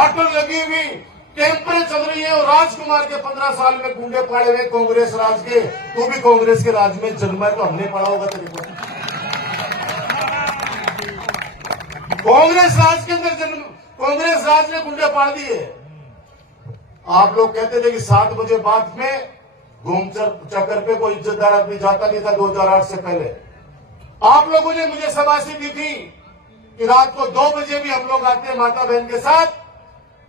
फाटल लगी हुई टेम्परे चल रही है और राजकुमार के 15 साल में गुंडे पाड़े हुए कांग्रेस राज के। तू भी कांग्रेस के राज में जन्मा है तो हमने पढ़ा होगा तेरे को। कांग्रेस राज के अंदर जन्म, कांग्रेस राज ने गुंडे पाड़ दिए। आप लोग कहते थे कि 7 बजे बाद में घूम चक्कर पे कोई इज्जतदार आदमी जाता नहीं था 2008 से पहले। आप लोगों ने मुझे शाबाशी दी थी कि रात को 2 बजे भी हम लोग आते हैं माता बहन के साथ,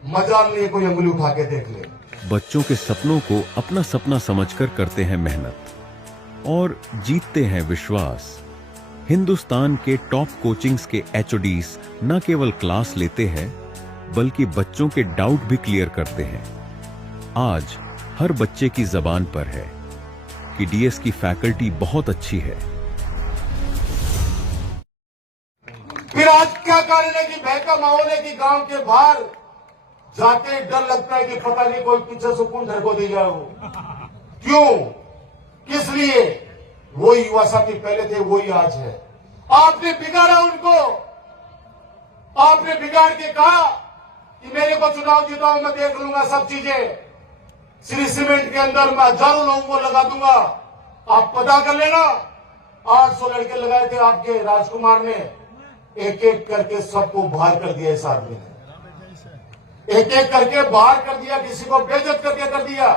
मजाल नहीं कोई अंगुली उठा के देख ले। बच्चों के सपनों को अपना सपना समझकर करते हैं मेहनत और जीतते हैं विश्वास। हिंदुस्तान के टॉप कोचिंग्स के एचओडीज न केवल क्लास लेते हैं बल्कि बच्चों के डाउट भी क्लियर करते हैं। आज हर बच्चे की जबान पर है कि डीएस की फैकल्टी बहुत अच्छी है। फिर आज क्या कारण है कि भय का माहौल है कि गांव के बाहर जाके डर लगता है कि पता नहीं कोई पीछे से कौन धरको दे जाए वो। क्यों, किस लिए? वो युवा साथी पहले थे वही आज है। आपने बिगाड़ा उनको, आपने बिगाड़ के कहा कि मेरे को चुनाव जिताओ मैं देख लूंगा सब चीजें। श्री सीमेंट के अंदर मैं हजारों लोगों को लगा दूंगा, आप पता कर लेना। 800 लड़के लगाए थे आपके राजकुमार ने, एक एक करके सबको बाहर कर दिया इस आदमी ने। एक एक करके बाहर कर दिया, किसी को बेइज्जत करके कर दिया,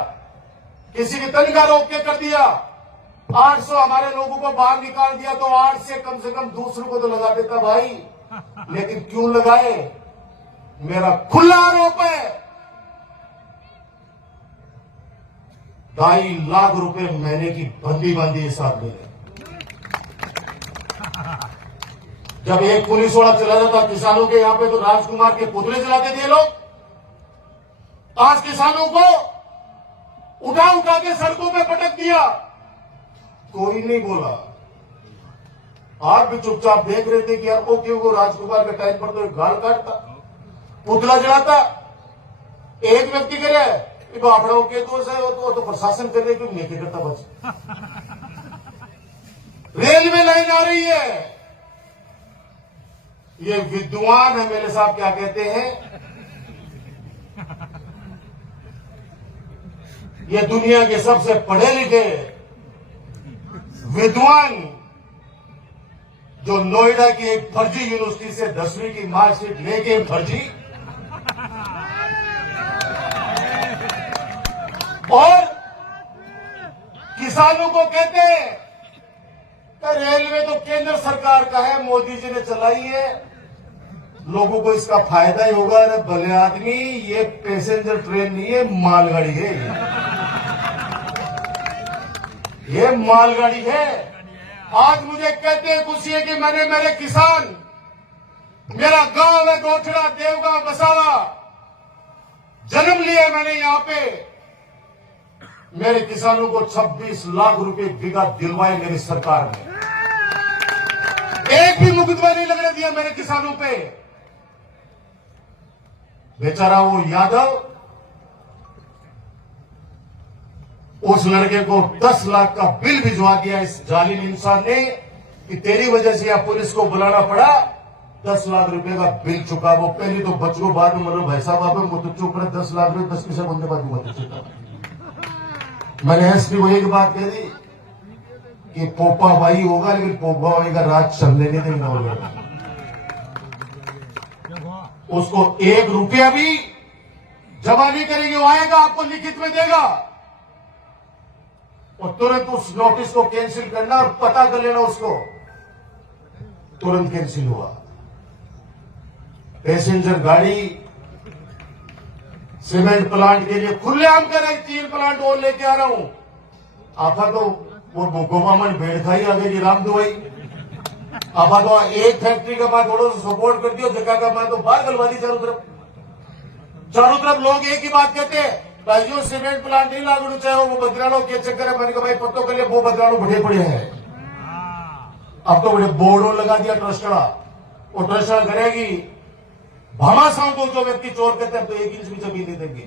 किसी की तनख्वाह रोक के कर दिया। 800 हमारे लोगों को बाहर निकाल दिया तो 8 से कम दूसरों को तो लगा देता भाई। लेकिन क्यों लगाए? मेरा खुला आरोप है 2.5 लाख रुपए महीने की बंदी बांधी इस आदमी ने। जब एक पुलिस वाला चला जाता किसानों के यहां पे तो राजकुमार के पुतले जलाते थे लोग। आज किसानों को उठा उठा के सड़कों पे पटक दिया, कोई नहीं बोला। आप भी चुपचाप देख रहे थे कि यार वो क्यों, वो राजकुमार के टाइम पर तो एक गाल काटता, पुतला जलाता। एक व्यक्ति करे बापड़ों के दोष है, वो तो प्रशासन करने क्यों नहीं करता। बस रेलवे लाइन आ रही है, ये विद्वान एमएलए साहब क्या कहते हैं, ये दुनिया के सबसे पढ़े लिखे विद्वान जो नोएडा की एक फर्जी यूनिवर्सिटी से 10वीं की मार्कशीट लेके फर्जी और किसानों को कहते हैं रेलवे तो केंद्र सरकार का है, मोदी जी ने चलाई है, लोगों को इसका फायदा ही होगा। अरे भले आदमी, ये पैसेंजर ट्रेन नहीं है, मालगाड़ी है। ये मालगाड़ी है। आज मुझे कहते हैं खुशी है कि मैंने मेरे किसान, मेरा गांव है गोठड़ा देवगांव बसावा, जन्म लिया मैंने यहां पे। मेरे किसानों को 26 लाख रुपए बीघा दिलवाए मेरी सरकार ने। एक भी मुकदमा नहीं लगने दिया मेरे किसानों पे। बेचारा वो यादव, उस लड़के को 10 लाख का बिल भिजवा दिया इस जालिम इंसान ने कि तेरी वजह से यहां पुलिस को बुलाना पड़ा। 10 लाख रुपए का बिल चुका। वो पहली तो बच्चों बाद में मतलब भाई साहब आप मुझे चुप रहे, 10 लाख रुपए 10 पैसे बंदे बाद में। मैंने एसपी को एक बात कह दी कि पोपा भाई होगा लेकिन पोपा भाई का राज चलने नहीं देंगे। उसको 1 रुपया भी जमा नहीं करेंगे, वो आएगा आपको लिखित में देगा और तुरंत उस नोटिस को कैंसिल करना और पता कर लेना उसको। तुरंत कैंसिल हुआ। पैसेंजर गाड़ी सीमेंट प्लांट के लिए खुलेआम कर रहे, 3 प्लांट और लेके आ रहा हूं। आपा तो वो गोमामन भेड़ खाई आ गई राम दुआई। आपा तो एक फैक्ट्री का बाद थोड़ा सा सपोर्ट कर दिया, जगह का मैं तो बाहर गलवा दी चारों तरफ लोग एक ही बात कहते हैं भाई जो सीमेंट प्लांट नहीं लागू चाहे वो बदराणों के चक्कर है। मैंने कहा भाई पत्तों के लिए वो बदराणों बढ़े पड़े हैं। अब तो बड़े बोर्डो लगा दिया ट्रस्टड़ा, वो ट्रस्टड़ा करेगी भामाशाह को जो व्यक्ति चोर करते हैं तो 1 इंच भी जमीन नहीं देंगे।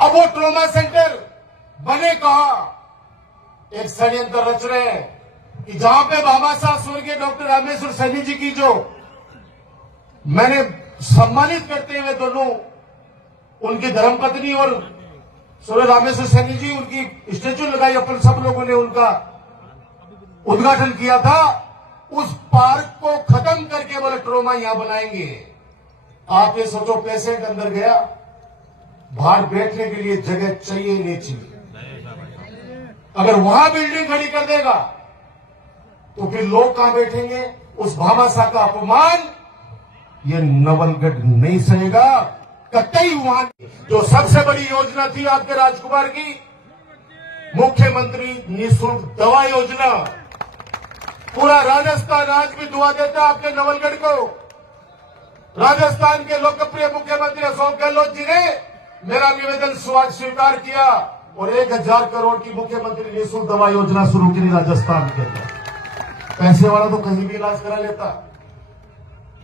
अब वो ट्रॉमा सेंटर बने कहा, एक षड्यंत्र रच रहे हैं कि जहां पे भामाशाह स्वर्गीय डॉक्टर रामेश्वर सैनी जी की जो मैंने सम्मानित करते हुए दोनों उनकी धर्मपत्नी और स्वर्गीय रामेश्वर सैनी जी, उनकी स्टेचू लगाई, अपन सब लोगों ने उनका उद्घाटन किया था। उस पार्क को खत्म करके बोले ट्रोमा यहां बनाएंगे। आप ये सोचो, पेशेंट अंदर गया, बाहर बैठने के लिए जगह चाहिए नहीं चाहिए। अगर वहां बिल्डिंग खड़ी कर देगा तो फिर लोग कहां बैठेंगे? उस भामाशाह का अपमान ये नवलगढ़ नहीं सहेगा कतई। वहां जो सबसे बड़ी योजना थी आपके राजकुमार की, मुख्यमंत्री निःशुल्क दवा योजना, पूरा राजस्थान आज भी दुआ देता है आपके नवलगढ़ को। राजस्थान के लोकप्रिय मुख्यमंत्री अशोक गहलोत जी ने मेरा निवेदन स्वीकार किया और 1000 करोड़ की मुख्यमंत्री निःशुल्क दवा योजना शुरू की राजस्थान के अंदर। पैसे वाला तो कहीं भी इलाज करा लेता।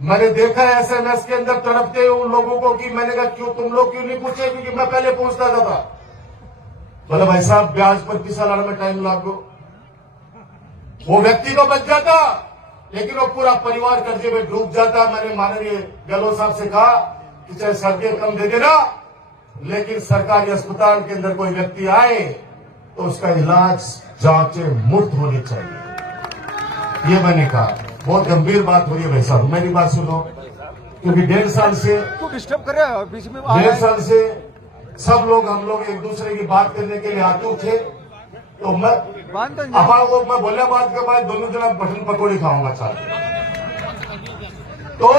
मैंने देखा है एसएमएस के अंदर तड़पते उन लोगों को कि मैंने कहा क्यों तुम लोग क्यों नहीं पूछे, क्योंकि मैं पहले पूछता था। बोले भाई साहब ब्याज पर पैसा लाने में टाइम लागो। वो व्यक्ति तो बच जाता, लेकिन वो पूरा परिवार कर्जे में डूब जाता। मैंने माननीय गहलोत साहब से कहा कि चाहे सर्दी कम दे देना, लेकिन सरकारी अस्पताल के अंदर कोई व्यक्ति आए तो उसका इलाज जांचें मुफ्त होनी चाहिए। ये मैंने कहा। बहुत गंभीर बात हो रही है भाई साहब, मेरी बात सुनो, क्योंकि 1.5 साल से डिस्टर्ब कर रहे हैं बीच में। 1.5 साल से सब लोग हम लोग एक दूसरे की बात करने के लिए आतुर थे। तो मैं अब मैं बोलने बात के बाद दोनों जना बटन पकौड़ी खाऊंगा चाहते। तो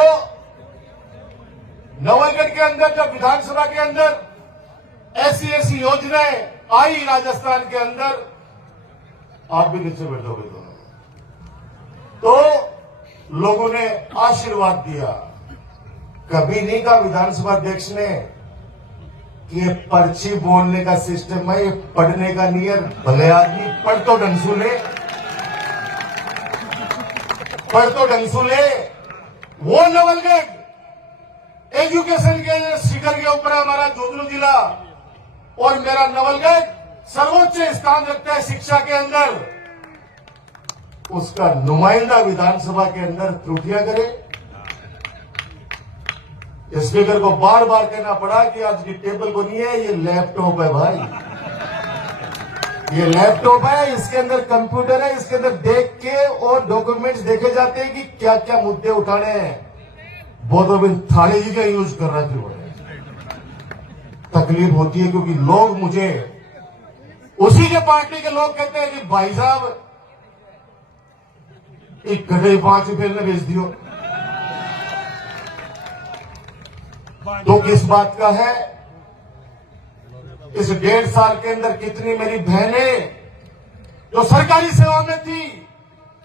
नवलगढ़ के अंदर जब विधानसभा के अंदर ऐसी योजनाएं आई राजस्थान के अंदर, आप भी नीचे बैठोगे दोनों, तो लोगों ने आशीर्वाद दिया। कभी नहीं कहा विधानसभा अध्यक्ष ने कि ये पर्ची बोलने का सिस्टम है, ये पढ़ने का नहीं है। भले आदमी पढ़ तो ढंग ले। वो नवलगढ़ एजुकेशन के शिखर के ऊपर हमारा झुंझुनू जिला और मेरा नवलगढ़ सर्वोच्च स्थान रखता है शिक्षा के अंदर। उसका नुमाइंदा विधानसभा के अंदर त्रुटियां करे। स्पीकर को बार बार कहना पड़ा कि आज की टेबल को नहीं है, ये लैपटॉप है भाई, ये लैपटॉप है, इसके अंदर कंप्यूटर है, इसके अंदर देख के और डॉक्यूमेंट्स देखे जाते हैं कि क्या क्या मुद्दे उठाने हैं। वो तो अभी थाली जी का यूज कर रहा है। तकलीफ होती है क्योंकि लोग मुझे उसी के पार्टी के लोग कहते हैं कि भाई साहब एक गधे 5 रुपये ने बेच दियो। तो किस बात का है? इस 1.5 साल के अंदर कितनी मेरी बहनें जो सरकारी सेवा में थी,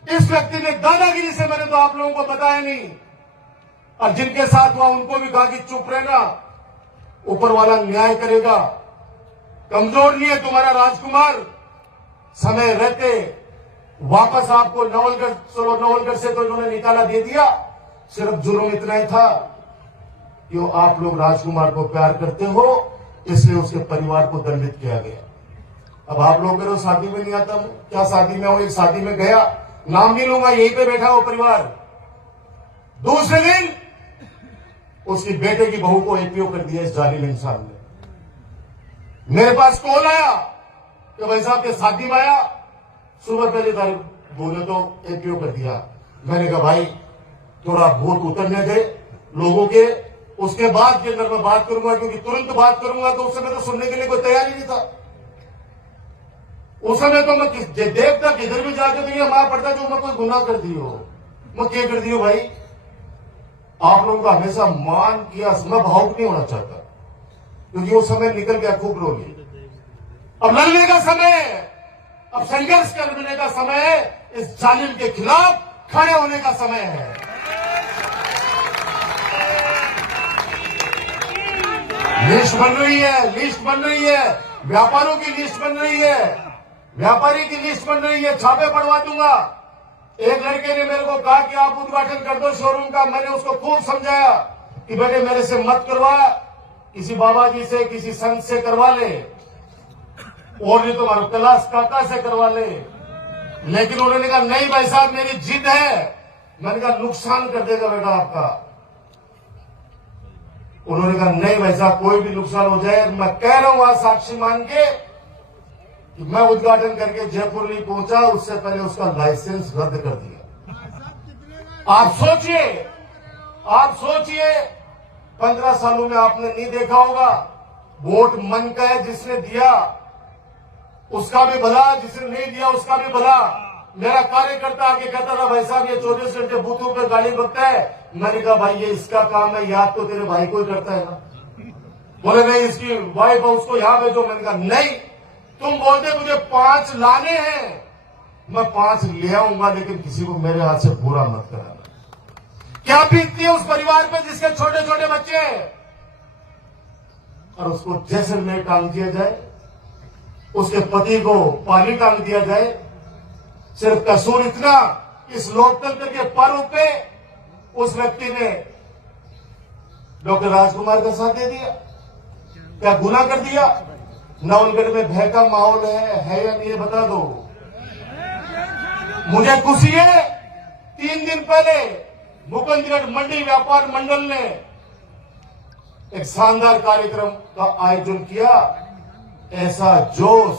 इस व्यक्ति ने दादागिरी से, मैंने तो आप लोगों को बताया नहीं, और जिनके साथ हुआ उनको भी कहा कि चुप रहना, ऊपर वाला न्याय करेगा। कमजोर नहीं है तुम्हारा राजकुमार, समय रहते वापस आपको नवलगढ़ से तो इन्होंने निकाला दे दिया। सिर्फ जुर्म इतना ही था कि आप लोग राजकुमार को प्यार करते हो, इसलिए उसके परिवार को दंडित किया गया। अब आप लोग कह रहे हो शादी में नहीं आता हूं, क्या शादी में हूं? एक शादी में गया, नाम नहीं लूंगा, यहीं पे बैठा वो परिवार। दूसरे दिन उसकी बेटे की बहू को एपीओ कर दिया इस जालिम इंसान ने। मेरे पास कॉल आया कि भाई साहब के शादी में आया, सुबह पहली तारीख बोले तो एपीओ कर दिया। मैंने कहा भाई थोड़ा भूत उतरने दे लोगों के, उसके बाद के अंदर मैं बात करूंगा, क्योंकि तुरंत बात करूंगा तो उस समय तो सुनने के लिए कोई तैयार ही नहीं था। उस समय तो मैं देखता किधर भी जाके तो ये मां पड़ता जो मैं कोई गुनाह कर दी हो, मैं क्या कर दी हो। भाई आप लोगों का हमेशा मान किया, मैं भावुक नहीं होना चाहता, क्योंकि वो समय निकल गया, खूब रो ली। अब लड़ने का समय है, अब संघर्ष करने का समय है, इस जालिम के खिलाफ खड़े होने का समय है। लिस्ट बन रही है, व्यापारियों की लिस्ट बन रही है, व्यापारी की लिस्ट बन रही है, छापे पड़वा दूंगा। एक लड़के ने मेरे को कहा कि आप उद्घाटन कर दो शोरूम का। मैंने उसको खूब समझाया कि बेटे मेरे से मत करवा, किसी बाबा जी से, किसी संत से करवा ले, और नहीं तो कैलाश काका से करवा ले। लेकिन उन्होंने कहा नहीं भाई साहब मेरी जिद है। मैंने कहा नुकसान कर देगा बेटा आपका। उन्होंने कहा नहीं वैसा कोई भी नुकसान हो जाए। मैं कह रहा हूं आज साक्षी मान के कि मैं उद्घाटन करके जयपुर नहीं पहुंचा, उससे पहले उसका लाइसेंस रद्द कर दिया। आप सोचिए 15 सालों में आपने नहीं देखा होगा, वोट मन का है, जिसने दिया उसका भी भला, जिसने नहीं दिया उसका भी भला। मेरा कार्यकर्ता आके कहता था भाई साहब ये 24 घंटे बूथों पे गाड़ी बकता है। मैंने कहा भाई ये इसका काम है, याद तो तेरे भाई को ही करता है ना। बोले नहीं इसकी वाइफ है उसको यहां भेजो। मैंने कहा नहीं, तुम बोलते मुझे 5 लाने हैं, मैं 5 ले आऊंगा, लेकिन किसी को मेरे हाथ से बुरा मत कराना। क्या बीतती है उस परिवार पे जिसके छोटे छोटे बच्चे हैं, और उसको जैसलमेर टांग दिया जाए, उसके पति को पानी टांग दिया जाए। सिर्फ कसूर इतना, इस लोकतंत्र के पर्व पे उस व्यक्ति ने डॉक्टर राजकुमार का साथ दे दिया। क्या गुनाह कर दिया? नवलगढ़ में भय का माहौल है या नहीं, ये बता दो मुझे। खुशी है 3 दिन पहले मुकुंदगढ़ मंडी व्यापार मंडल ने एक शानदार कार्यक्रम का आयोजन किया। ऐसा जोश,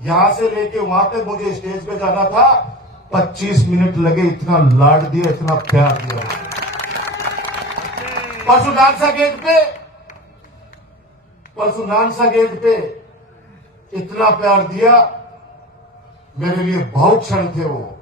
यहां से लेके वहां तक मुझे स्टेज पे जाना था, 25 मिनट लगे, इतना लाड दिया, इतना प्यार दिया। परसों नानसा गेट पे इतना प्यार दिया, मेरे लिए बहुत क्षण थे वो।